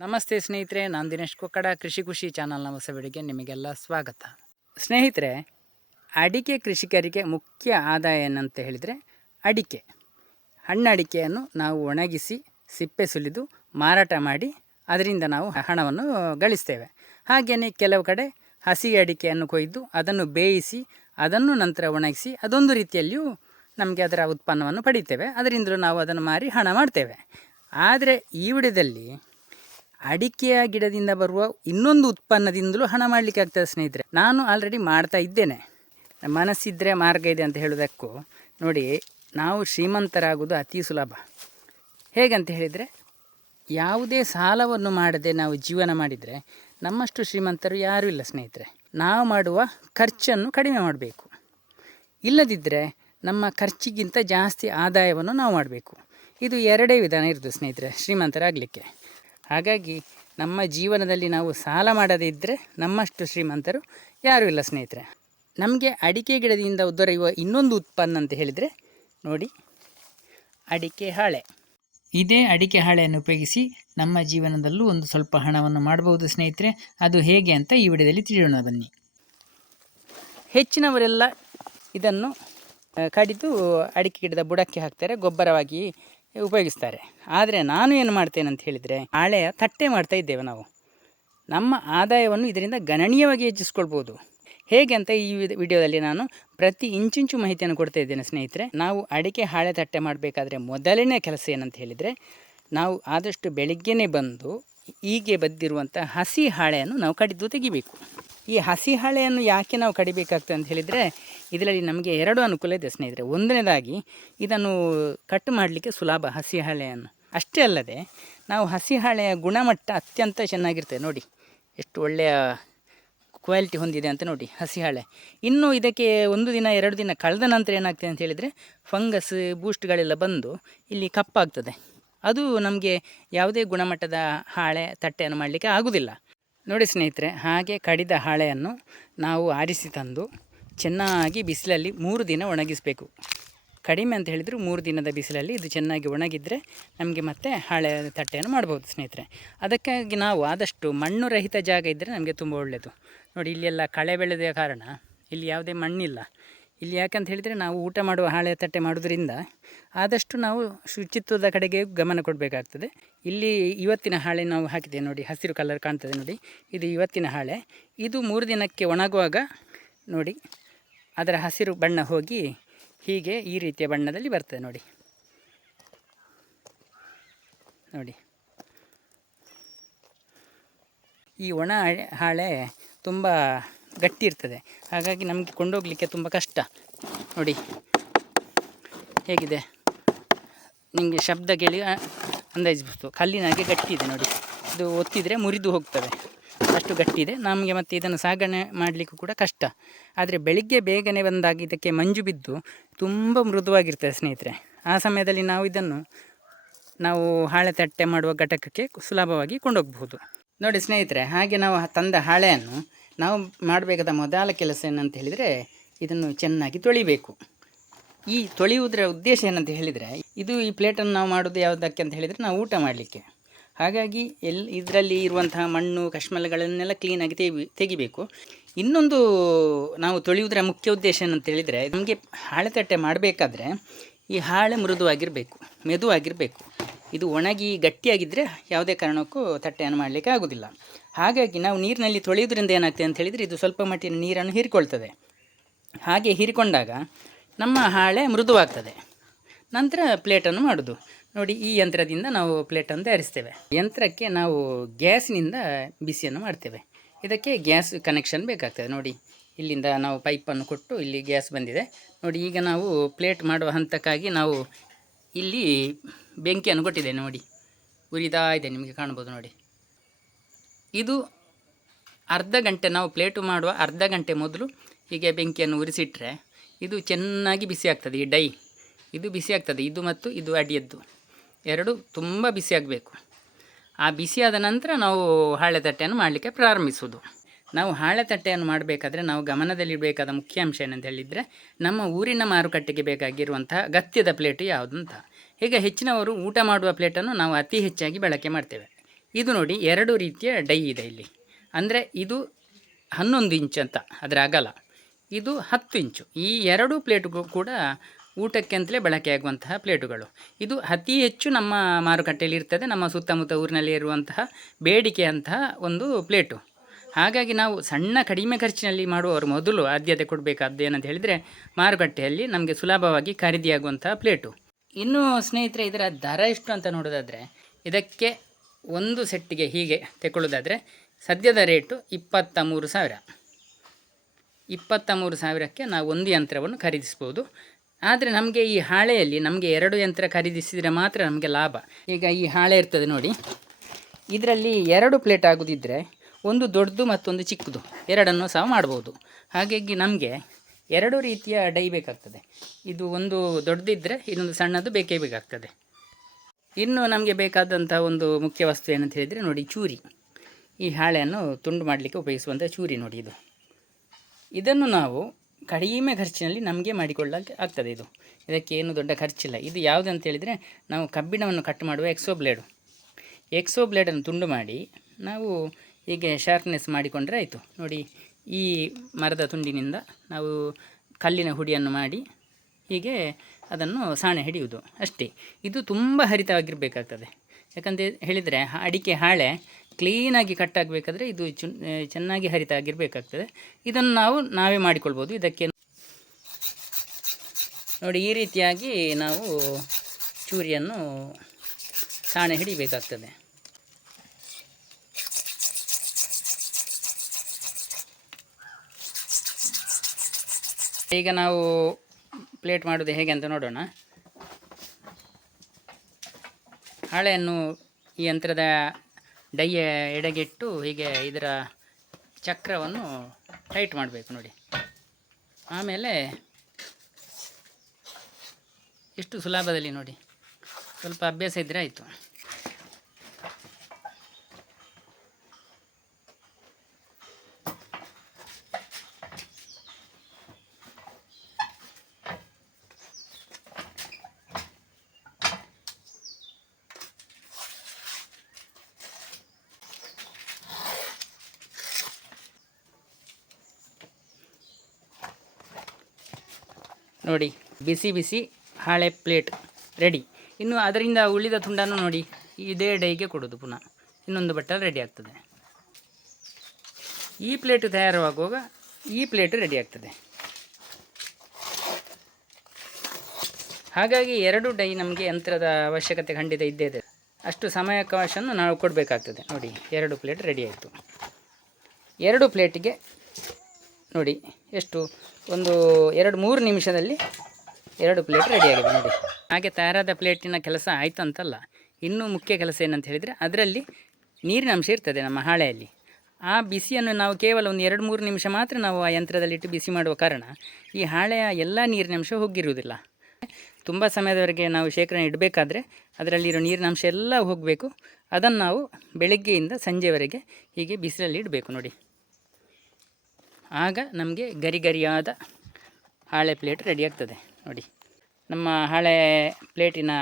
ನಮಸ್ತೆ ಸ್ನೇಹಿತರೆ, ನಾನು ದಿನೇಶ್ ಕೊಕ್ಕಡ, ಕೃಷಿ ಖುಷಿ ಚಾನಲ್ನ ಹೊಸ ವಿಡಿಯೋಗೆ ನಿಮಗೆಲ್ಲ ಸ್ವಾಗತ. ಸ್ನೇಹಿತರೆ, ಅಡಿಕೆ ಕೃಷಿಕರಿಗೆ ಮುಖ್ಯ ಆದಾಯ ಏನಂತ ಹೇಳಿದರೆ ಅಡಿಕೆ. ಹಣ್ಣಡಿಕೆಯನ್ನು ನಾವು ಒಣಗಿಸಿ, ಸಿಪ್ಪೆ ಸುಲಿದು, ಮಾರಾಟ ಮಾಡಿ, ಅದರಿಂದ ನಾವು ಹಣವನ್ನು ಗಳಿಸ್ತೇವೆ. ಹಾಗೆಯೇ ಕೆಲವು ಕಡೆ ಹಸಿ ಅಡಿಕೆಯನ್ನು ಕೊಯ್ದು, ಅದನ್ನು ಬೇಯಿಸಿ, ಅದನ್ನು ನಂತರ ಒಣಗಿಸಿ, ಅದೊಂದು ರೀತಿಯಲ್ಲಿಯೂ ನಮಗೆ ಅದರ ಉತ್ಪನ್ನವನ್ನು ಪಡಿತೇವೆ. ಅದರಿಂದಲೂ ನಾವು ಅದನ್ನು ಮಾರಿ ಹಣ ಮಾಡ್ತೇವೆ. ಆದರೆ ಈ ವಿಡಿಯೋದಲ್ಲಿ ಅಡಿಕೆಯ ಗಿಡದಿಂದ ಬರುವ ಇನ್ನೊಂದು ಉತ್ಪನ್ನದಿಂದಲೂ ಹಣ ಮಾಡಲಿಕ್ಕೆ ಆಗ್ತದೆ ಸ್ನೇಹಿತರೆ. ನಾನು ಆಲ್ರೆಡಿ ಮಾಡ್ತಾ ಇದ್ದೇನೆ. ಮನಸ್ಸಿದ್ದರೆ ಮಾರ್ಗ ಇದೆ ಅಂತ ಹೇಳೋದಕ್ಕೂ ನೋಡಿ, ನಾವು ಶ್ರೀಮಂತರಾಗೋದು ಅತಿ ಸುಲಭ. ಹೇಗಂತ ಹೇಳಿದರೆ, ಯಾವುದೇ ಸಾಲವನ್ನು ಮಾಡದೆ ನಾವು ಜೀವನ ಮಾಡಿದರೆ ನಮ್ಮಷ್ಟು ಶ್ರೀಮಂತರು ಯಾರೂ ಇಲ್ಲ ಸ್ನೇಹಿತರೆ. ನಾವು ಮಾಡುವ ಖರ್ಚನ್ನು ಕಡಿಮೆ ಮಾಡಬೇಕು. ಇಲ್ಲದಿದ್ದರೆ ನಮ್ಮ ಖರ್ಚಿಗಿಂತ ಜಾಸ್ತಿ ಆದಾಯವನ್ನು ನಾವು ಮಾಡಬೇಕು. ಇದು ಎರಡೇ ವಿಧಾನ ಇರೋದು ಸ್ನೇಹಿತರೆ, ಶ್ರೀಮಂತರಾಗಲಿಕ್ಕೆ. ಹಾಗಾಗಿ ನಮ್ಮ ಜೀವನದಲ್ಲಿ ನಾವು ಸಾಲ ಮಾಡದೇ ಇದ್ದರೆ ನಮ್ಮಷ್ಟು ಶ್ರೀಮಂತರು ಯಾರೂ ಇಲ್ಲ ಸ್ನೇಹಿತರೆ. ನಮಗೆ ಅಡಿಕೆ ಗಿಡದಿಂದ ದೊರೆಯುವ ಇನ್ನೊಂದು ಉತ್ಪನ್ನ ಅಂತ ಹೇಳಿದರೆ ನೋಡಿ, ಅಡಿಕೆ ಹಾಳೆ. ಇದೇ ಅಡಿಕೆ ಹಾಳೆಯನ್ನು ಉಪಯೋಗಿಸಿ ನಮ್ಮ ಜೀವನದಲ್ಲೂ ಒಂದು ಸ್ವಲ್ಪ ಹಣವನ್ನು ಮಾಡಬಹುದು ಸ್ನೇಹಿತರೆ. ಅದು ಹೇಗೆ ಅಂತ ಈ ವಿಡಿಯೋದಲ್ಲಿ ತಿಳಿಯೋಣ, ಬನ್ನಿ. ಹೆಚ್ಚಿನವರೆಲ್ಲ ಇದನ್ನು ಕಡಿದು ಅಡಿಕೆ ಗಿಡದ ಬುಡಕ್ಕೆ ಹಾಕ್ತಾರೆ. ಗೊಬ್ಬರವಾಗಿ ಉಪಯೋಗಿಸ್ತಾರೆ. ಆದರೆ ನಾನು ಏನು ಮಾಡ್ತೇನೆ ಅಂತ ಹೇಳಿದರೆ ಹಾಳೆಯ ತಟ್ಟೆ ಮಾಡ್ತಾ ಇದ್ದೇವೆ ನಾವು. ನಮ್ಮ ಆದಾಯವನ್ನು ಇದರಿಂದ ಗಣನೀಯವಾಗಿ ಹೆಚ್ಚಿಸ್ಕೊಳ್ಬೋದು. ಹೇಗೆ ಅಂತ ಈ ವಿಡ್- ವಿಡಿಯೋದಲ್ಲಿ ನಾನು ಪ್ರತಿ ಇಂಚಿಂಚು ಮಾಹಿತಿಯನ್ನು ಕೊಡ್ತಾ ಇದ್ದೇನೆ ಸ್ನೇಹಿತರೆ. ನಾವು ಅಡಿಕೆ ಹಾಳೆ ತಟ್ಟೆ ಮಾಡಬೇಕಾದ್ರೆ ಮೊದಲನೇ ಕೆಲಸ ಏನಂತ ಹೇಳಿದರೆ, ನಾವು ಆದಷ್ಟು ಬೆಳಿಗ್ಗೆನೇ ಬಂದು ಹೀಗೆ ಬದ್ದಿರುವಂಥ ಹಸಿ ಹಾಳೆಯನ್ನು ನಾವು ಕಡಿದು ತೆಗಿಬೇಕು. ಈ ಹಸಿ ಹಾಳೆಯನ್ನು ಯಾಕೆ ನಾವು ಕಡಿಬೇಕಾಗ್ತದೆ ಅಂತ ಹೇಳಿದರೆ, ಇದರಲ್ಲಿ ನಮಗೆ ಎರಡು ಅನುಕೂಲ ಇದೆ ಸ್ನೇಹಿತರೆ. ಒಂದನೇದಾಗಿ, ಇದನ್ನು ಕಟ್ ಮಾಡಲಿಕ್ಕೆ ಸುಲಭ ಹಸಿ ಹಾಳೆಯನ್ನು. ಅಷ್ಟೇ ಅಲ್ಲದೆ, ನಾವು ಹಸಿ ಹಾಳೆಯ ಗುಣಮಟ್ಟ ಅತ್ಯಂತ ಚೆನ್ನಾಗಿರ್ತದೆ. ನೋಡಿ, ಎಷ್ಟು ಒಳ್ಳೆಯ ಕ್ವಾಲಿಟಿ ಹೊಂದಿದೆ ಅಂತ ನೋಡಿ, ಹಸಿ ಹಾಳೆ. ಇನ್ನು ಇದಕ್ಕೆ ಒಂದು ದಿನ, ಎರಡು ದಿನ ಕಳೆದ ನಂತರ ಏನಾಗ್ತದೆ ಅಂತ ಹೇಳಿದರೆ, ಫಂಗಸ್ ಬೂಸ್ಟ್ಗಳೆಲ್ಲ ಬಂದು ಇಲ್ಲಿ ಕಪ್ಪಾಗ್ತದೆ. ಅದು ನಮಗೆ ಯಾವುದೇ ಗುಣಮಟ್ಟದ ಹಾಳೆ, ತಟ್ಟೆಯನ್ನು ಮಾಡಲಿಕ್ಕೆ ಆಗುವುದಿಲ್ಲ ನೋಡಿ ಸ್ನೇಹಿತರೆ, ಹಾಗೆ ಕಡಿದ ಹಾಳೆಯನ್ನು ನಾವು ಆರಿಸಿ ತಂದು ಚೆನ್ನಾಗಿ ಬಿಸಿಲಲ್ಲಿ ಮೂರು ದಿನ ಒಣಗಿಸಬೇಕು. ಕಡಿಮೆ ಅಂತ ಹೇಳಿದರೂ ಮೂರು ದಿನದ ಬಿಸಿಲಲ್ಲಿ ಇದು ಚೆನ್ನಾಗಿ ಒಣಗಿದರೆ ನಮಗೆ ಮತ್ತೆ ಹಾಳೆ ತಟ್ಟೆಯನ್ನು ಮಾಡ್ಬೋದು ಸ್ನೇಹಿತರೆ. ಅದಕ್ಕಾಗಿ ನಾವು ಆದಷ್ಟು ಮಣ್ಣು ರಹಿತ ಜಾಗ ಇದ್ದರೆ ನಮಗೆ ತುಂಬ ಒಳ್ಳೆಯದು ನೋಡಿ, ಇಲ್ಲೆಲ್ಲ ಕಳೆ ಬೆಳೆದ ಕಾರಣ ಇಲ್ಲಿ ಯಾವುದೇ ಮಣ್ಣಿಲ್ಲ. ಇಲ್ಲಿ ಯಾಕಂತ ಹೇಳಿದರೆ ನಾವು ಊಟ ಮಾಡುವ ಹಾಳೆ ತಟ್ಟೆ ಮಾಡೋದ್ರಿಂದ ಆದಷ್ಟು ನಾವು ಶುಚಿತ್ವದ ಕಡೆಗೆ ಗಮನ ಕೊಡಬೇಕಾಗ್ತದೆ. ಇಲ್ಲಿ ಇವತ್ತಿನ ಹಾಳೆ ನಾವು ಹಾಕಿದೆ ನೋಡಿ, ಹಸಿರು ಕಲರ್ ಕಾಣ್ತದೆ ನೋಡಿ. ಇದು ಇವತ್ತಿನ ಹಾಳೆ. ಇದು ಮೂರು ದಿನಕ್ಕೆ ಒಣಗುವಾಗ ನೋಡಿ, ಅದರ ಹಸಿರು ಬಣ್ಣ ಹೋಗಿ ಹೀಗೆ ಈ ರೀತಿಯ ಬಣ್ಣದಲ್ಲಿ ಬರ್ತದೆ ನೋಡಿ. ನೋಡಿ. ಈ ಒಣ ಹಾಳೆ ತುಂಬ ಗಟ್ಟಿ ಇರ್ತದೆ. ಹಾಗಾಗಿ ನಮಗೆ ಕೊಂಡೋಗಲಿಕ್ಕೆ ತುಂಬ ಕಷ್ಟ. ನೋಡಿ. ಹೇಗಿದೆ? ನಿಮಗೆ ಶಬ್ದ ಕೇಳಿ ಆ, ಅಂದಾಜಿಸ್ಬೋದು. ಕಲ್ಲಿನಾಗೆ ಗಟ್ಟಿ ಇದೆ ನೋಡಿ. ಇದು ಒತ್ತಿದರೆ ಮುರಿದು ಹೋಗ್ತವೆ. ಅಷ್ಟು ಗಟ್ಟಿ ಇದೆ. ನಮಗೆ ಮತ್ತು ಇದನ್ನು ಸಾಗಣೆ ಮಾಡಲಿಕ್ಕೂ ಕೂಡ ಕಷ್ಟ. ಆದರೆ ಬೆಳಿಗ್ಗೆ ಬೇಗನೆ ಬಂದಾಗ ಇದಕ್ಕೆ ಮಂಜು ಬಿದ್ದು ತುಂಬ ಮೃದುವಾಗಿರ್ತದೆ ಸ್ನೇಹಿತರೆ. ಆ ಸಮಯದಲ್ಲಿ ನಾವು ಇದನ್ನು ನಾವು ಹಾಳೆ ತಟ್ಟೆ ಮಾಡುವ ಘಟಕಕ್ಕೆ ಸುಲಭವಾಗಿ ಕೊಂಡೋಗ್ಬಹುದು. ನೋಡಿ ಸ್ನೇಹಿತರೆ ಹಾಗೆ ನಾವು ತಂದ ಹಾಳೆಯನ್ನು ನಾವು ಮಾಡಬೇಕಾದ ಮೊದಲ ಕೆಲಸ ಏನಂತ ಹೇಳಿದರೆ ಇದನ್ನು ಚೆನ್ನಾಗಿ ತೊಳಿಬೇಕು. ಈ ತೊಳೆಯುವುದರ ಉದ್ದೇಶ ಏನಂತ ಹೇಳಿದರೆ, ಇದು ಈ ಪ್ಲೇಟನ್ನು ನಾವು ಮಾಡೋದು ಯಾವುದಕ್ಕೆ ಅಂತ ಹೇಳಿದರೆ ನಾವು ಊಟ ಮಾಡಲಿಕ್ಕೆ. ಹಾಗಾಗಿ ಎಲ್, ಇದರಲ್ಲಿ ಇರುವಂತಹ ಮಣ್ಣು, ಕಶ್ಮಲಗಳನ್ನೆಲ್ಲ ಕ್ಲೀನಾಗಿ ತೆಗಿ, ತೆಗಿಬೇಕು. ಇನ್ನೊಂದು ನಾವು ತೊಳೆಯುವುದರ ಮುಖ್ಯ ಉದ್ದೇಶ ಏನಂತ ಹೇಳಿದರೆ, ನಮಗೆ ಹಾಳೆ ತಟ್ಟೆ ಮಾಡಬೇಕಾದ್ರೆ ಈ ಹಾಳೆ ಮೃದುವಾಗಿರಬೇಕು, ಮೆದುವಾಗಿರಬೇಕು. ಇದು ಒಣಗಿ ಗಟ್ಟಿಯಾಗಿದ್ದರೆ ಯಾವುದೇ ಕಾರಣಕ್ಕೂ ತಟ್ಟೆಯನ್ನು ಮಾಡಲಿಕ್ಕೆ ಆಗೋದಿಲ್ಲ. ಹಾಗಾಗಿ ನಾವು ನೀರಿನಲ್ಲಿ ತೊಳೆಯೋದ್ರಿಂದ ಏನಾಗ್ತದೆ ಅಂತ ಹೇಳಿದರೆ ಇದು ಸ್ವಲ್ಪ ಮಟ್ಟಿನ ನೀರನ್ನು ಹೀರಿಕೊಳ್ತದೆ. ಹಾಗೆ ಹೀರಿಕೊಂಡಾಗ ನಮ್ಮ ಹಾಳೆ ಮೃದುವಾಗ್ತದೆ. ನಂತರ ಪ್ಲೇಟನ್ನು ಮಾಡೋದು. ನೋಡಿ, ಈ ಯಂತ್ರದಿಂದ ನಾವು ಪ್ಲೇಟನ್ನು ತಯಾರಿಸ್ತೇವೆ. ಯಂತ್ರಕ್ಕೆ ನಾವು ಗ್ಯಾಸ್ನಿಂದ ಬಿಸಿಯನ್ನು ಮಾಡ್ತೇವೆ. ಇದಕ್ಕೆ ಗ್ಯಾಸ್ ಕನೆಕ್ಷನ್ ಬೇಕಾಗ್ತದೆ. ನೋಡಿ, ಇಲ್ಲಿಂದ ನಾವು ಪೈಪನ್ನು ಕೊಟ್ಟು ಇಲ್ಲಿ ಗ್ಯಾಸ್ ಬಂದಿದೆ. ನೋಡಿ, ಈಗ ನಾವು ಪ್ಲೇಟ್ ಮಾಡುವ ಹಂತಕ್ಕಾಗಿ ನಾವು ಇಲ್ಲಿ ಬೆಂಕಿಯನ್ನು ಕೊಟ್ಟಿದ್ದೇನೆ ನೋಡಿ. ಉರಿತಾ ಇದೆ ನಿಮಗೆ ಕಾಣ್ಬೋದು ನೋಡಿ. ಇದು ಅರ್ಧ ಗಂಟೆ ನಾವು ಪ್ಲೇಟು ಮಾಡುವ ಅರ್ಧ ಗಂಟೆ ಮೊದಲು ಹೀಗೆ ಬೆಂಕಿಯನ್ನು ಉರಿಸಿಟ್ರೆ ಇದು ಚೆನ್ನಾಗಿ ಬಿಸಿ ಆಗ್ತದೆ ಈ ಡೈ. ಇದು ಬಿಸಿ ಆಗ್ತದೆ, ಇದು ಮತ್ತು ಇದು ಅಡಿಯದ್ದು. ಎರಡು ತುಂಬ ಬಿಸಿ ಆಗಬೇಕು. ಆ ಬಿಸಿಯಾದ ನಂತರ ನಾವು ಹಾಳೆ ತಟ್ಟೆಯನ್ನು ಮಾಡಲಿಕ್ಕೆ ಪ್ರಾರಂಭಿಸುವುದು. ನಾವು ಹಾಳೆ ತಟ್ಟೆಯನ್ನು ಮಾಡಬೇಕಾದ್ರೆ ನಾವು ಗಮನದಲ್ಲಿಡಬೇಕಾದ ಮುಖ್ಯ ಅಂಶ ಏನಂತ ಹೇಳಿದರೆ ನಮ್ಮ ಊರಿನ ಮಾರುಕಟ್ಟೆಗೆ ಬೇಕಾಗಿರುವಂತಹ ಗತ್ಯದ ಪ್ಲೇಟು ಯಾವುದು ಅಂತ ಈಗ ಹೆಚ್ಚಿನವರು ಊಟ ಮಾಡುವ ಪ್ಲೇಟನ್ನು ನಾವು ಅತಿ ಹೆಚ್ಚಾಗಿ ಬಳಕೆ ಮಾಡ್ತೇವೆ. ಇದು ನೋಡಿ ಎರಡು ರೀತಿಯ ಡೈ ಇದೆ ಇಲ್ಲಿ. ಅಂದರೆ ಇದು ಹನ್ನೊಂದು ಇಂಚು ಅಂತ, ಅದರ ಅಗಲ. ಇದು ಹತ್ತು ಇಂಚು. ಈ ಎರಡು ಪ್ಲೇಟುಗಳು ಕೂಡ ಊಟಕ್ಕೆ ಅಂತಲೇ ಬಳಕೆಯಾಗುವಂತಹ ಪ್ಲೇಟುಗಳು ಇದು ಅತಿ ಹೆಚ್ಚು ನಮ್ಮ ಮಾರುಕಟ್ಟೆಯಲ್ಲಿ ಇರ್ತದೆ. ನಮ್ಮ ಸುತ್ತಮುತ್ತ ಊರಿನಲ್ಲಿ ಇರುವಂತಹ ಬೇಡಿಕೆಯಂತಹ ಒಂದು ಪ್ಲೇಟು ಹಾಗಾಗಿ ನಾವು ಸಣ್ಣ ಕಡಿಮೆ ಖರ್ಚಿನಲ್ಲಿ ಮಾಡುವವರು ಮೊದಲು ಆದ್ಯತೆ ಕೊಡಬೇಕಾದ್ದು ಏನಂತ ಹೇಳಿದರೆ ಮಾರುಕಟ್ಟೆಯಲ್ಲಿ ನಮಗೆ ಸುಲಭವಾಗಿ ಖರೀದಿಯಾಗುವಂತಹ ಪ್ಲೇಟು. ಇನ್ನು ಸ್ನೇಹಿತರೆ, ಇದರ ದರ ಎಷ್ಟು ಅಂತ ನೋಡೋದಾದರೆ ಇದಕ್ಕೆ ಒಂದು ಸೆಟ್ಟಿಗೆ ಹೀಗೆ ತಗೊಳ್ಳೋದಾದರೆ ಸದ್ಯದ ರೇಟು ಇಪ್ಪತ್ತ ಮೂರು ಸಾವಿರ. ಇಪ್ಪತ್ತ ಮೂರು ಸಾವಿರಕ್ಕೆ ನಾವು ಒಂದು ಯಂತ್ರವನ್ನು ಖರೀದಿಸ್ಬೋದು. ಆದರೆ ನಮಗೆ ಈ ಹಾಳೆಯಲ್ಲಿ ನಮಗೆ ಎರಡು ಯಂತ್ರ ಖರೀದಿಸಿದರೆ ಮಾತ್ರ ನಮಗೆ ಲಾಭ. ಈಗ ಈ ಹಾಳೆ ಇರ್ತದೆ ನೋಡಿ. ಇದರಲ್ಲಿ ಎರಡು ಪ್ಲೇಟ್ ಆಗೋದಿದ್ದರೆ ಒಂದು ದೊಡ್ಡದು ಮತ್ತೊಂದು ಚಿಕ್ಕದು. ಎರಡನ್ನು ಸಹ ಮಾಡ್ಬೋದು. ಹಾಗಾಗಿ ನಮಗೆ ಎರಡು ರೀತಿಯ ಡೈ ಬೇಕಾಗ್ತದೆ. ಇದು ಒಂದು ದೊಡ್ಡದಿದ್ದರೆ ಇನ್ನೊಂದು ಸಣ್ಣದು ಬೇಕೇ ಬೇಕಾಗ್ತದೆ. ಇನ್ನು ನಮಗೆ ಬೇಕಾದಂಥ ಒಂದು ಮುಖ್ಯ ವಸ್ತು ಏನಂತ ಹೇಳಿದರೆ ನೋಡಿ ಚೂರಿ. ಈ ಹಾಳೆಯನ್ನು ತುಂಡು ಮಾಡಲಿಕ್ಕೆ ಉಪಯೋಗಿಸುವಂಥ ಚೂರಿ ನೋಡಿ ಇದು. ಇದನ್ನು ನಾವು ಕಡಿಮೆ ಖರ್ಚಿನಲ್ಲಿ ನಮಗೆ ಮಾಡಿಕೊಳ್ಳಕ್ಕೆ ಆಗ್ತದೆ ಇದು. ಇದಕ್ಕೆ ಏನು ದೊಡ್ಡ ಖರ್ಚಿಲ್ಲ. ಇದು ಯಾವುದು ಅಂತ ಹೇಳಿದರೆ ನಾವು ಕಬ್ಬಿಣವನ್ನು ಕಟ್ ಮಾಡುವ ಎಕ್ಸೋ ಬ್ಲೇಡು. ಎಕ್ಸೋ ಬ್ಲೇಡನ್ನು ತುಂಡು ಮಾಡಿ ನಾವು ಹೀಗೆ ಶಾರ್ಪ್ನೆಸ್ ಮಾಡಿಕೊಂಡ್ರೆ ಆಯಿತು. ನೋಡಿ, ಈ ಮರದ ತುಂಡಿನಿಂದ ನಾವು ಕಲ್ಲಿನ ಹುಡಿಯನ್ನು ಮಾಡಿ ಹೀಗೆ ಅದನ್ನು ಸಾಣೆ ಹಿಡಿಯುವುದು. ಅಷ್ಟೇ, ಇದು ತುಂಬ ಹರಿತವಾಗಿರಬೇಕಾಗ್ತದೆ. ಯಾಕಂತ ಹೇಳಿದರೆ, ಅಡಿಕೆ ಹಾಳೆ ಕ್ಲೀನಾಗಿ ಕಟ್ಟಾಗಬೇಕಾದ್ರೆ ಇದು ಚೆನ್ನಾಗಿ ಹರಿತ ಆಗಿರಬೇಕಾಗ್ತದೆ ಇದನ್ನು ನಾವು, ನಾವೇ ಮಾಡಿಕೊಳ್ಬೋದು. ಇದಕ್ಕೆ ನೋಡಿ, ಈ ರೀತಿಯಾಗಿ ನಾವು ಚೂರಿಯನ್ನು ಸಾಣೆ ಹಿಡಿಬೇಕಾಗ್ತದೆ. ಈಗ ನಾವು ಪ್ಲೇಟ್ ಮಾಡೋದು ಹೇಗೆ ಅಂತ ನೋಡೋಣ. ಹಾಳೆಯನ್ನು ಈ ಯಂತ್ರದ ಡೈಯ ಎಡೆಗಿಟ್ಟು ಹೀಗೆ ಇದರ ಚಕ್ರವನ್ನು ಟೈಟ್ ಮಾಡಬೇಕು ನೋಡಿ. ಆಮೇಲೆ ಇಷ್ಟು ಸುಲಭದಲ್ಲಿ ನೋಡಿ. ಸ್ವಲ್ಪ ಅಭ್ಯಾಸ ಇದ್ದರೆ ಆಯಿತು. ನೋಡಿ, ಬಿಸಿ ಬಿಸಿ ಹಾಳೆ ಪ್ಲೇಟ್ ರೆಡಿ. ಇನ್ನು ಅದರಿಂದ ಉಳಿದ ತುಂಡನ್ನು ನೋಡಿ, ಇದೇ ಡೈಗೆ ಕೊಡೋದು ಪುನಃ. ಇನ್ನೊಂದು ಬಟ್ಟಲು ರೆಡಿ ಆಗ್ತದೆ. ಈ ಪ್ಲೇಟು ತಯಾರಾಗುವಾಗ ಈ ಪ್ಲೇಟು ರೆಡಿ ಆಗ್ತದೆ. ಹಾಗಾಗಿ ಎರಡು ಡೈ ನಮಗೆ ಯಂತ್ರದ ಅವಶ್ಯಕತೆ ಖಂಡಿತ ಇದ್ದೇ ಇದೆ. ಅಷ್ಟು ಸಮಯಾವಕಾಶವನ್ನು ನಾವು ಕೊಡಬೇಕಾಗ್ತದೆ. ನೋಡಿ, ಎರಡು ಪ್ಲೇಟ್ ರೆಡಿ ಆಯಿತು. ಎರಡು ಪ್ಲೇಟಿಗೆ ನೋಡಿ, ಎಷ್ಟು, ಒಂದು ಎರಡು ಮೂರು ನಿಮಿಷದಲ್ಲಿ ಎರಡು ಪ್ಲೇಟ್ ರೆಡಿಯಾಗಿದೆ ನೋಡಿ. ಹಾಗೆ ತಯಾರಾದ ಪ್ಲೇಟಿನ ಕೆಲಸ ಆಯಿತು ಅಂತಲ್ಲ, ಇನ್ನೂ ಮುಖ್ಯ ಕೆಲಸ ಏನಂತ ಹೇಳಿದರೆ ಅದರಲ್ಲಿ ನೀರಿನ ಅಂಶ ಇರ್ತದೆ ನಮ್ಮ ಹಾಳೆಯಲ್ಲಿ. ಆ ಬಿಸಿಯನ್ನು ನಾವು ಕೇವಲ ಒಂದು ಎರಡು ಮೂರು ನಿಮಿಷ ಮಾತ್ರ ನಾವು ಆ ಯಂತ್ರದಲ್ಲಿಟ್ಟು ಬಿಸಿ ಮಾಡುವ ಕಾರಣ ಈ ಹಾಳೆಯ ಎಲ್ಲ ನೀರಿನ ಅಂಶ ಹೋಗಿರುವುದಿಲ್ಲ. ತುಂಬ ಸಮಯದವರೆಗೆ ನಾವು ಶೇಖರಣೆ ಇಡಬೇಕಾದ್ರೆ ಅದರಲ್ಲಿರೋ ನೀರಿನ ಅಂಶ ಎಲ್ಲ ಹೋಗಬೇಕು. ಅದನ್ನು ನಾವು ಬೆಳಗ್ಗೆಯಿಂದ ಸಂಜೆವರೆಗೆ ಹೀಗೆ ಬಿಸಿಲಲ್ಲಿ ಇಡಬೇಕು ನೋಡಿ. ಆಗ ನಮಗೆ ಗರಿ ಗರಿಯಾದ ಹಾಳೆ ಪ್ಲೇಟ್ ರೆಡಿ ಆಗ್ತದೆ. ನೋಡಿ, ನಮ್ಮ ಹಾಳೆ ಪ್ಲೇಟಿನ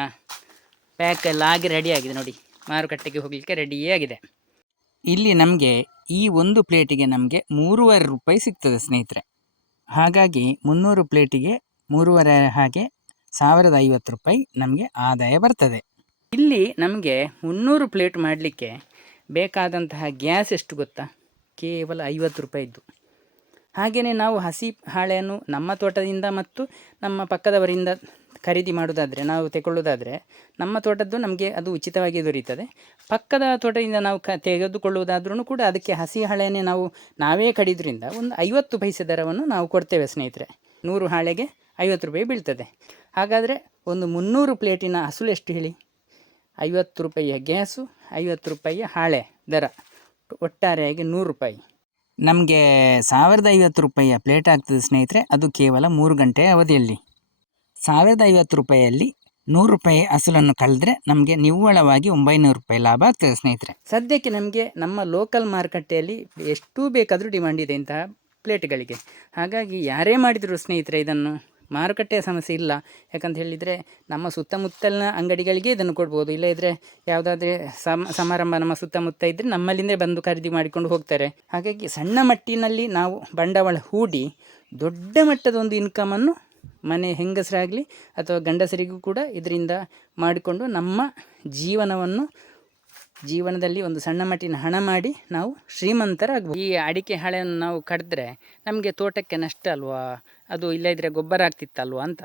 ಪ್ಯಾಕ್ ಎಲ್ಲ ಆಗಿ ರೆಡಿಯಾಗಿದೆ ನೋಡಿ. ಮಾರುಕಟ್ಟೆಗೆ ಹೋಗಲಿಕ್ಕೆ ರೆಡಿಯೇ ಆಗಿದೆ. ಇಲ್ಲಿ ನಮಗೆ ಈ ಒಂದು ಪ್ಲೇಟಿಗೆ ನಮಗೆ ಮೂರುವರೆ ರೂಪಾಯಿ ಸಿಗ್ತದೆ ಸ್ನೇಹಿತರೆ. ಹಾಗಾಗಿ ಮುನ್ನೂರು ಪ್ಲೇಟಿಗೆ ಮೂರುವರೆ ಹಾಗೆ ಸಾವಿರದ ಐವತ್ತು ರೂಪಾಯಿ ನಮಗೆ ಆದಾಯ ಬರ್ತದೆ. ಇಲ್ಲಿ ನಮಗೆ ಮುನ್ನೂರು ಪ್ಲೇಟ್ ಮಾಡಲಿಕ್ಕೆ ಬೇಕಾದಂತಹ ಗ್ಯಾಸ್ ಎಷ್ಟು ಗೊತ್ತಾ? ಕೇವಲ ಐವತ್ತು ರೂಪಾಯಿದ್ದು ಹಾಗೆಯೇ ನಾವು ಹಸಿ ಹಾಳೆಯನ್ನು ನಮ್ಮ ತೋಟದಿಂದ ಮತ್ತು ನಮ್ಮ ಪಕ್ಕದವರಿಂದ ಖರೀದಿ ಮಾಡೋದಾದರೆ ನಾವು ತೆಗೊಳ್ಳೋದಾದರೆ ನಮ್ಮ ತೋಟದ್ದು ನಮಗೆ ಅದು ಉಚಿತವಾಗಿ ದೊರೆಯುತ್ತದೆ. ಪಕ್ಕದ ತೋಟದಿಂದ ನಾವು ಕ ತೆಗೆದುಕೊಳ್ಳುವುದಾದ್ರೂ ಕೂಡ ಅದಕ್ಕೆ ಹಸಿ ಹಾಳೆಯನ್ನೇ ನಾವು, ನಾವೇ ಕಡಿದ್ರಿಂದ ಒಂದು ಐವತ್ತು ಪೈಸೆ ದರವನ್ನು ನಾವು ಕೊಡ್ತೇವೆ ಸ್ನೇಹಿತರೆ. ನೂರು ಹಾಳೆಗೆ ಐವತ್ತು ರೂಪಾಯಿ ಬೀಳ್ತದೆ. ಹಾಗಾದರೆ ಒಂದು ಮುನ್ನೂರು ಪ್ಲೇಟಿನ ಹಸುಲು ಎಷ್ಟು ಹೇಳಿ? ಐವತ್ತು ರೂಪಾಯಿಯ ಗ್ಯಾಸು, ಐವತ್ತು ರೂಪಾಯಿಯ ಹಾಳೆ ದರ. ಒಟ್ಟಾರೆಯಾಗಿ ನೂರು ರೂಪಾಯಿ. ನಮಗೆ ಸಾವಿರದ ಐವತ್ತು ರೂಪಾಯಿಯ ಪ್ಲೇಟ್ ಆಗ್ತದೆ ಸ್ನೇಹಿತರೆ, ಅದು ಕೇವಲ ಮೂರು ಗಂಟೆಯ ಅವಧಿಯಲ್ಲಿ. ಸಾವಿರದ ಐವತ್ತು ರೂಪಾಯಿಯಲ್ಲಿ ನೂರು ರೂಪಾಯಿ ಅಸಲನ್ನು ಕಳೆದ್ರೆ ನಮಗೆ ನಿವ್ವಳವಾಗಿ ಒಂಬೈನೂರು ರೂಪಾಯಿ ಲಾಭ ಆಗ್ತದೆ ಸ್ನೇಹಿತರೆ. ಸದ್ಯಕ್ಕೆ ನಮಗೆ ನಮ್ಮ ಲೋಕಲ್ ಮಾರುಕಟ್ಟೆಯಲ್ಲಿ ಎಷ್ಟು ಬೇಕಾದರೂ ಡಿಮಾಂಡ್ ಇದೆ ಇಂತಹ ಪ್ಲೇಟ್ಗಳಿಗೆ ಹಾಗಾಗಿ ಯಾರೇ ಮಾಡಿದರೂ ಸ್ನೇಹಿತರೆ ಇದನ್ನು. ಮಾರುಕಟ್ಟೆಯ ಸಮಸ್ಯೆ ಇಲ್ಲ. ಯಾಕಂತ ಹೇಳಿದರೆ ನಮ್ಮ ಸುತ್ತಮುತ್ತಲಿನ ಅಂಗಡಿಗಳಿಗೆ ಇದನ್ನು ಕೊಡ್ಬೋದು. ಇಲ್ಲದಿದ್ದರೆ ಯಾವುದಾದ್ರೆ ಸಮ, ಸಮಾರಂಭ ನಮ್ಮ ಸುತ್ತಮುತ್ತ ಇದ್ದರೆ ನಮ್ಮಲ್ಲಿಂದೇ ಬಂದು ಖರೀದಿ ಮಾಡಿಕೊಂಡು ಹೋಗ್ತಾರೆ. ಹಾಗಾಗಿ ಸಣ್ಣ ಮಟ್ಟಿನಲ್ಲಿ ನಾವು ಬಂಡವಾಳ ಹೂಡಿ ದೊಡ್ಡ ಮಟ್ಟದ ಒಂದು ಇನ್ಕಮನ್ನು ಮನೆ ಹೆಂಗಸರಾಗಲಿ ಅಥವಾ ಗಂಡಸರಿಗೂ ಕೂಡ ಇದರಿಂದ ಮಾಡಿಕೊಂಡು ನಮ್ಮ ಜೀವನವನ್ನು ಜೀವನದಲ್ಲಿ ಒಂದು ಸಣ್ಣ ಮಟ್ಟಿನ ಹಣ ಮಾಡಿ ನಾವು ಶ್ರೀಮಂತರಾಗಬಹುದು ಈ ಅಡಿಕೆ ಹಾಳೆಯನ್ನು ನಾವು ಕಡಿದ್ರೆ ನಮಗೆ ತೋಟಕ್ಕೆ ನಷ್ಟ ಅಲ್ವಾ? ಅದು ಇಲ್ಲದಿದ್ದರೆ ಗೊಬ್ಬರ ಆಗ್ತಿತ್ತಲ್ವಾ ಅಂತ.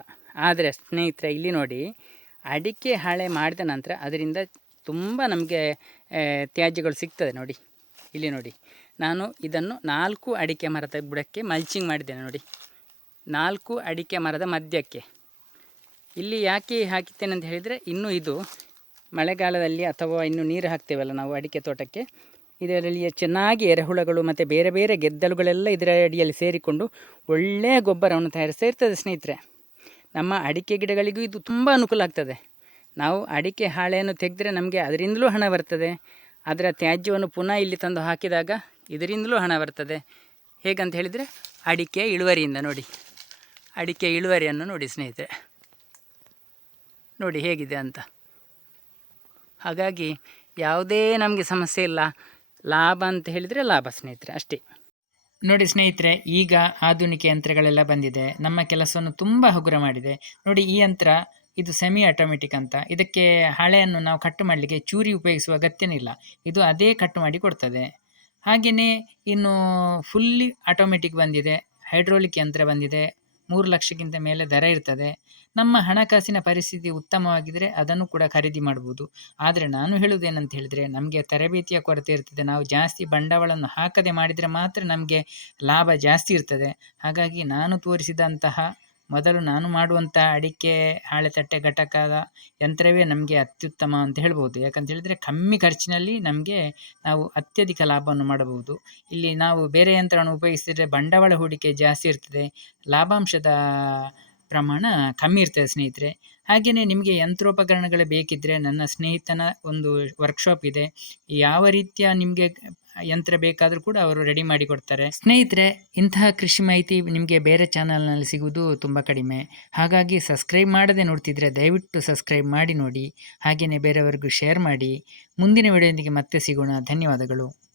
ಆದರೆ ಸ್ನೇಹಿತರೆ, ಇಲ್ಲಿ ನೋಡಿ, ಅಡಿಕೆ ಹಾಳೆ ಮಾಡಿದ ನಂತರ ಅದರಿಂದ ತುಂಬ ನಮಗೆ ತ್ಯಾಜ್ಯಗಳು ಸಿಗ್ತದೆ ನೋಡಿ. ಇಲ್ಲಿ ನೋಡಿ, ನಾನು ಇದನ್ನು ನಾಲ್ಕು ಅಡಿಕೆ ಮರದ ಬುಡಕ್ಕೆ ಮಲ್ಚಿಂಗ್ ಮಾಡಿದ್ದೇನೆ ನೋಡಿ. ನಾಲ್ಕು ಅಡಿಕೆ ಮರದ ಮಧ್ಯಕ್ಕೆ. ಇಲ್ಲಿ ಯಾಕೆ ಹಾಕಿದ್ದೇನೆ ಅಂತ ಹೇಳಿದರೆ, ಇನ್ನೂ ಇದು ಮಳೆಗಾಲದಲ್ಲಿ ಅಥವಾ ಇನ್ನು ನೀರು ಹಾಕ್ತೇವಲ್ಲ ನಾವು ಅಡಿಕೆ ತೋಟಕ್ಕೆ, ಇದರಲ್ಲಿ ಚೆನ್ನಾಗಿ ಎರೆಹುಳಗಳು ಮತ್ತು ಬೇರೆ ಬೇರೆ ಗೆದ್ದಲುಗಳೆಲ್ಲ ಇದರ ಅಡಿಯಲ್ಲಿ ಸೇರಿಕೊಂಡು ಒಳ್ಳೆಯ ಗೊಬ್ಬರವನ್ನು ತಯಾರಿಸ್ತಾ ಸ್ನೇಹಿತರೆ. ನಮ್ಮ ಅಡಿಕೆ ಗಿಡಗಳಿಗೂ ಇದು ತುಂಬ ಅನುಕೂಲ ಆಗ್ತದೆ. ನಾವು ಅಡಿಕೆ ಹಾಳೆಯನ್ನು ತೆಗೆದ್ರೆ ನಮಗೆ ಅದರಿಂದಲೂ ಹಣ ಬರ್ತದೆ. ಅದರ ತ್ಯಾಜ್ಯವನ್ನು ಪುನಃ ಇಲ್ಲಿ ತಂದು ಹಾಕಿದಾಗ ಇದರಿಂದಲೂ ಹಣ ಬರ್ತದೆ. ಹೇಗಂತ ಹೇಳಿದರೆ ಅಡಿಕೆ ಇಳುವರಿಯಿಂದ ನೋಡಿ. ಅಡಿಕೆ ಇಳುವರಿಯನ್ನು ನೋಡಿ ಸ್ನೇಹಿತರೆ. ನೋಡಿ ಹೇಗಿದೆ ಅಂತ. ಹಾಗಾಗಿ ಯಾವುದೇ ನಮಗೆ ಸಮಸ್ಯೆ ಇಲ್ಲ. ಲಾಭ ಅಂತ ಹೇಳಿದರೆ ಲಾಭ ಸ್ನೇಹಿತರೆ, ಅಷ್ಟೇ. ನೋಡಿ ಸ್ನೇಹಿತರೆ, ಈಗ ಆಧುನಿಕ ಯಂತ್ರಗಳೆಲ್ಲ ಬಂದಿದೆ. ನಮ್ಮ ಕೆಲಸವನ್ನು ತುಂಬ ಹಗುರ ಮಾಡಿದೆ. ನೋಡಿ ಈ ಯಂತ್ರ, ಇದು ಸೆಮಿ ಆಟೋಮೆಟಿಕ್ ಅಂತ. ಇದಕ್ಕೆ ಹಾಳೆಯನ್ನು ನಾವು ಕಟ್ ಮಾಡಲಿಕ್ಕೆ ಚೂರಿ ಉಪಯೋಗಿಸುವ ಅಗತ್ಯನಿಲ್ಲ. ಇದು ಅದೇ ಕಟ್ ಮಾಡಿ ಕೊಡ್ತದೆ. ಹಾಗೆಯೇ ಇನ್ನು ಫುಲ್ಲಿ ಆಟೋಮೆಟಿಕ್ ಬಂದಿದೆ. ಹೈಡ್ರೋಲಿಕ್ ಯಂತ್ರ ಬಂದಿದೆ. ಮೂರು ಲಕ್ಷಕ್ಕಿಂತ ಮೇಲೆ ದರ ಇರ್ತದೆ. ನಮ್ಮ ಹಣಕಾಸಿನ ಪರಿಸ್ಥಿತಿ ಉತ್ತಮವಾಗಿದ್ದರೆ ಅದನ್ನು ಕೂಡ ಖರೀದಿ ಮಾಡ್ಬೋದು. ಆದರೆ ನಾನು ಹೇಳುವುದೇನಂತ ಹೇಳಿದರೆ ನಮಗೆ ತರಬೇತಿಯ ಕೊರತೆ ಇರ್ತದೆ. ನಾವು ಜಾಸ್ತಿ ಬಂಡವಾಳವನ್ನು ಹಾಕದೆ ಮಾಡಿದರೆ ಮಾತ್ರ ನಮಗೆ ಲಾಭ ಜಾಸ್ತಿ ಇರ್ತದೆ. ಹಾಗಾಗಿ ನಾನು ತೋರಿಸಿದಂತಹ ಮೊದಲು ನಾನು ಮಾಡುವಂಥ ಅಡಿಕೆ ಹಾಳೆ ತಟ್ಟೆ ಘಟಕದ ಯಂತ್ರವೇ ನಮಗೆ ಅತ್ಯುತ್ತಮ ಅಂತ ಹೇಳ್ಬೋದು. ಯಾಕಂತ ಹೇಳಿದರೆ ಕಮ್ಮಿ ಖರ್ಚಿನಲ್ಲಿ ನಮಗೆ ನಾವು ಅತ್ಯಧಿಕ ಲಾಭವನ್ನು ಮಾಡಬಹುದು. ಇಲ್ಲಿ ನಾವು ಬೇರೆ ಯಂತ್ರವನ್ನು ಉಪಯೋಗಿಸಿದರೆ ಬಂಡವಾಳ ಹೂಡಿಕೆ ಜಾಸ್ತಿ ಇರ್ತದೆ. ಲಾಭಾಂಶದ ಪ್ರಮಾಣ ಕಮ್ಮಿ ಇರ್ತದೆ ಸ್ನೇಹಿತರೆ. ಹಾಗೆಯೇ ನಿಮಗೆ ಯಂತ್ರೋಪಕರಣಗಳು ಬೇಕಿದ್ದರೆ ನನ್ನ ಸ್ನೇಹಿತನ ಒಂದು ವರ್ಕ್ಶಾಪ್ ಇದೆ. ಯಾವ ರೀತಿಯ ನಿಮಗೆ ಯಂತ್ರ ಬೇಕಾದರೂ ಕೂಡ ಅವರು ರೆಡಿ ಮಾಡಿ ಕೊಡ್ತಾರೆ. ಸ್ನೇಹಿತರೆ, ಇಂತಹ ಕೃಷಿ ಮಾಹಿತಿ ನಿಮಗೆ ಬೇರೆ ಚಾನಲ್ನಲ್ಲಿ ಸಿಗುವುದು ತುಂಬ ಕಡಿಮೆ. ಹಾಗಾಗಿ ಸಬ್ಸ್ಕ್ರೈಬ್ ಮಾಡದೆ ನೋಡ್ತಿದ್ರೆ ದಯವಿಟ್ಟು ಸಬ್ಸ್ಕ್ರೈಬ್ ಮಾಡಿ ನೋಡಿ. ಹಾಗೆಯೇ ಬೇರೆಯವರಿಗೂ ಶೇರ್ ಮಾಡಿ. ಮುಂದಿನ ವಿಡಿಯೋದೊಂದಿಗೆ ಮತ್ತೆ ಸಿಗೋಣ. ಧನ್ಯವಾದಗಳು.